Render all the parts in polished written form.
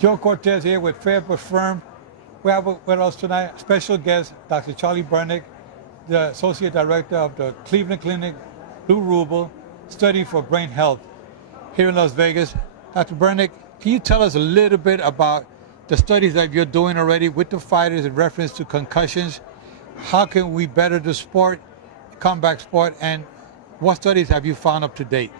Joe Cortez here with Fair But Firm. We have with us tonight a special guest, Dr. Charlie BERNICK, the Associate Director of the Cleveland Clinic Blue RUVO Study for Brain Health here in Las Vegas. Dr. BERNICK, can you tell us a little bit about the studies that you're doing already with the fighters in reference to concussions? How can we better the sport, combat sport, and what studies have you found up to date?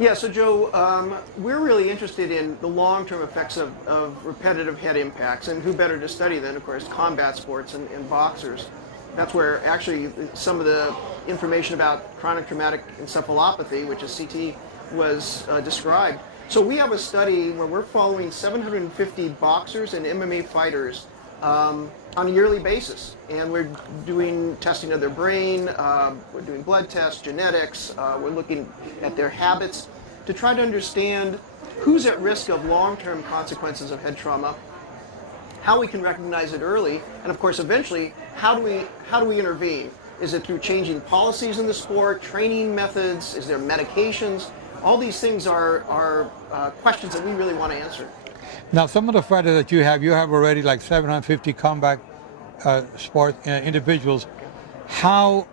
Yeah, so Joe, we're really interested in the long-term effects of repetitive head impacts, and who better to study than, of course, combat sports and boxers. That's where actually some of the information about chronic traumatic encephalopathy, which is CT, was described. So we have a study where we're following 750 boxers and MMA fighters on a yearly basis, and we're doing testing of their brain, we're doing blood tests, genetics, we're looking at their habits to try to understand who's at risk of long-term consequences of head trauma, how we can recognize it early, and of course eventually how do we intervene? Is it through changing policies in the sport, training methods, is there medications? All these things are questions that we really want to answer. Now, some of the fighters that you have already like 750 combat sport individuals. How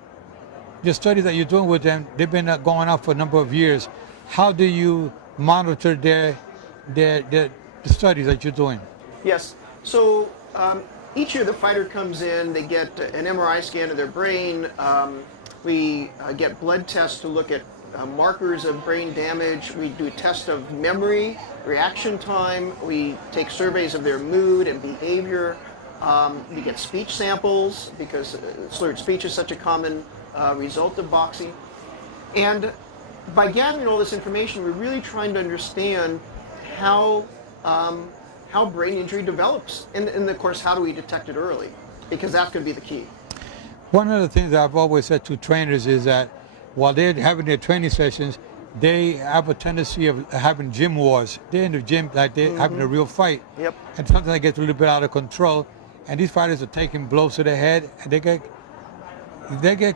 the studies that you're doing with them, they've been going on for a number of years. How do you monitor the studies that you're doing? Yes. So each year the fighter comes in, they get an MRI scan of their brain. We get blood tests to look at markers of brain damage. We do a test of memory, reaction time. We take surveys of their mood and behavior. We get speech samples because slurred speech is such a common result of boxing. And by gathering all this information, we're really trying to understand how brain injury develops. And of course, how do we detect it early? Because that's going to be the key. One of the things that I've always said to trainers is that while they're having their training sessions, they have a tendency of having gym wars. They're in the gym like they're having a real fight. Yep. And sometimes they get a little bit out of control. And these fighters are taking blows to the head, and they get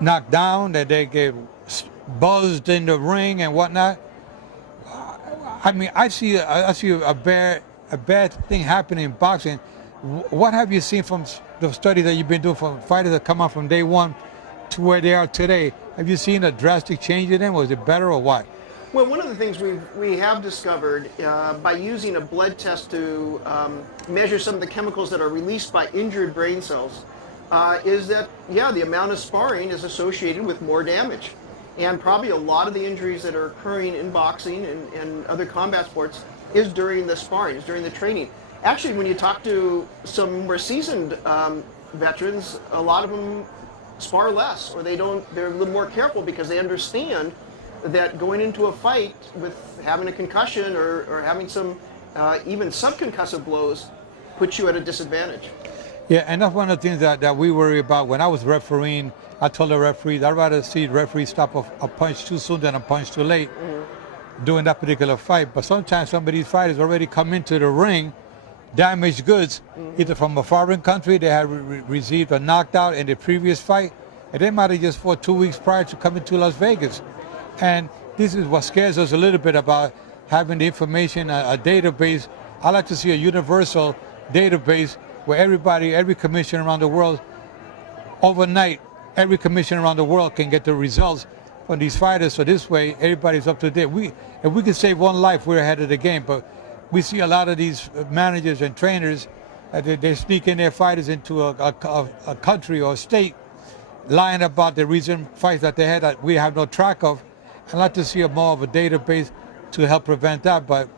knocked down, that they get buzzed in the ring and whatnot. I mean, I see a bad thing happening in boxing. What have you seen from the study that you've been doing from fighters that come out from day one to where they are today? Have you seen a drastic change in them? Was it better or what? Well, one of the things we have discovered by using a blood test to measure some of the chemicals that are released by injured brain cells is that, yeah, the amount of sparring is associated with more damage. And probably a lot of the injuries that are occurring in boxing and other combat sports is during the sparring, is during the training. Actually, when you talk to some more seasoned veterans, a lot of them spar less, or they're a little more careful because they understand that going into a fight with having a concussion or having some even subconcussive blows puts you at a disadvantage. Yeah, and that's one of the things that we worry about. When I was refereeing, I told the referees, I'd rather see the referee stop a punch too soon than a punch too late during that particular fight. But sometimes some of these fighters already come into the ring damaged goods, either from a foreign country, they had received a knockout in the previous fight, and they might have just fought 2 weeks prior to coming to Las Vegas. And this is what scares us a little bit about having the information, a database. I like to see a universal database where every commissioner around the world, overnight, every commissioner around the world can get the results from these fighters. So this way, everybody's up to date. If we can save one life, we're ahead of the game. But we see a lot of these managers and trainers, they sneak in their fighters into a country or a state, lying about the recent fights that they had that we have no track of. I'd like to see more of a database to help prevent that. But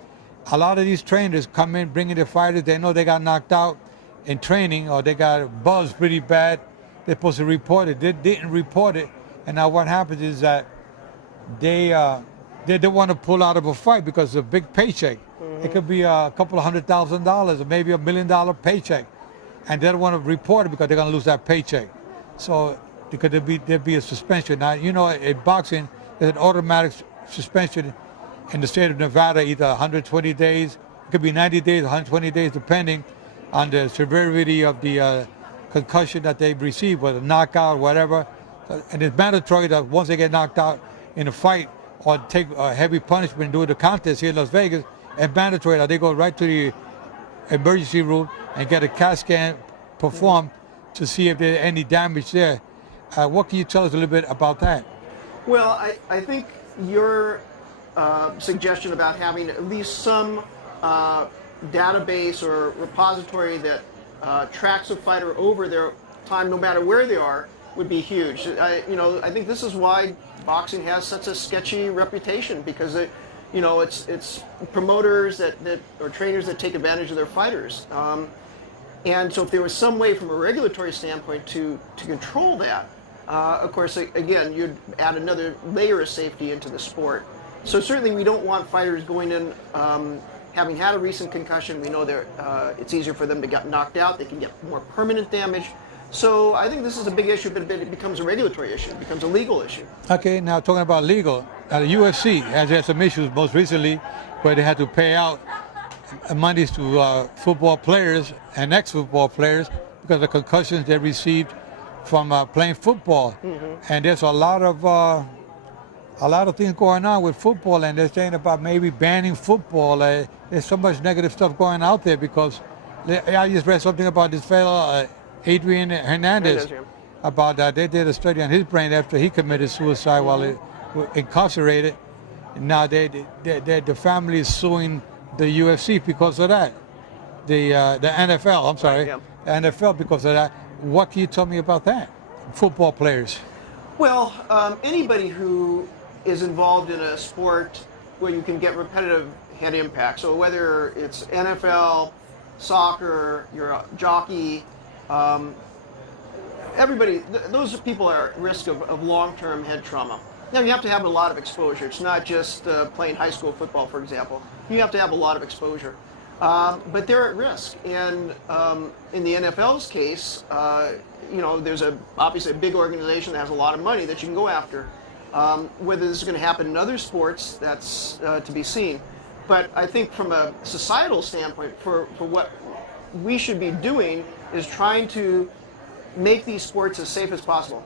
a lot of these trainers come in bringing their fighters, they know they got knocked out in training or they got buzzed pretty bad. They're supposed to report it. They didn't report it. And now what happens is that they don't want to pull out of a fight because it's a big paycheck. It could be a couple of $100,000 or maybe $1 million paycheck. And they don't want to report it because they're going to lose that paycheck. So because there'd be a suspension. Now, you know, in boxing, there's an automatic suspension in the state of Nevada, either 120 days, it could be 90 days, 120 days, depending on the severity of the concussion that they've received, whether knockout, whatever. And it's mandatory that once they get knocked out in a fight or take a heavy punishment during the contest here in Las Vegas, and mandatory that they go right to the emergency room and get a CAT scan performed to see if there's any damage there. What can you tell us a little bit about that? Well, I think your suggestion about having at least some database or repository that tracks a fighter over their time, no matter where they are, would be huge. I think this is why boxing has such a sketchy reputation, because it's promoters that or trainers that take advantage of their fighters. And so if there was some way from a regulatory standpoint to control that, of course, again, you'd add another layer of safety into the sport. So certainly we don't want fighters going in having had a recent concussion. We know it's easier for them to get knocked out. They can get more permanent damage. So I think this is a big issue, but it becomes a regulatory issue. It becomes a legal issue. Okay, now talking about legal, the UFC has had some issues most recently where they had to pay out monies to football players and ex-football players because of the concussions they received from playing football. And there's a lot of things going on with football, and they're saying about maybe banning football. There's so much negative stuff going out there because I just read something about this fellow, Adrian Hernandez, about that. They did a study on his brain after he committed suicide while he was incarcerated. Now the family is suing the UFC because of that. The NFL, I'm sorry, Right, the NFL because of that. What can you tell me about that? Football players. Well, anybody who is involved in a sport where you can get repetitive head impact, so whether it's NFL, soccer, you're a jockey, everybody, those people are at risk of long-term head trauma. Now, you have to have a lot of exposure. It's not just playing high school football, for example. You have to have a lot of exposure. But they're at risk. And in the NFL's case, there's obviously a big organization that has a lot of money that you can go after. Whether this is going to happen in other sports, that's to be seen. But I think from a societal standpoint, for what we should be doing is trying to make these sports as safe as possible.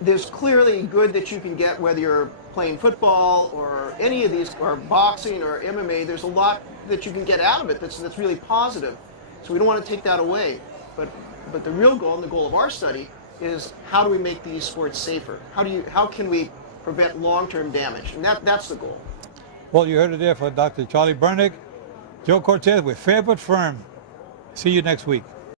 There's clearly good that you can get whether you're playing football or any of these, or boxing or MMA. There's a lot that you can get out of it that's really positive. So we don't want to take that away. But the real goal, and the goal of our study, is how do we make these sports safer? How can we prevent long-term damage? And that's the goal. Well, you heard it there from Dr. Charlie BERNICK, Joe Cortez with Fair But Firm. See you next week.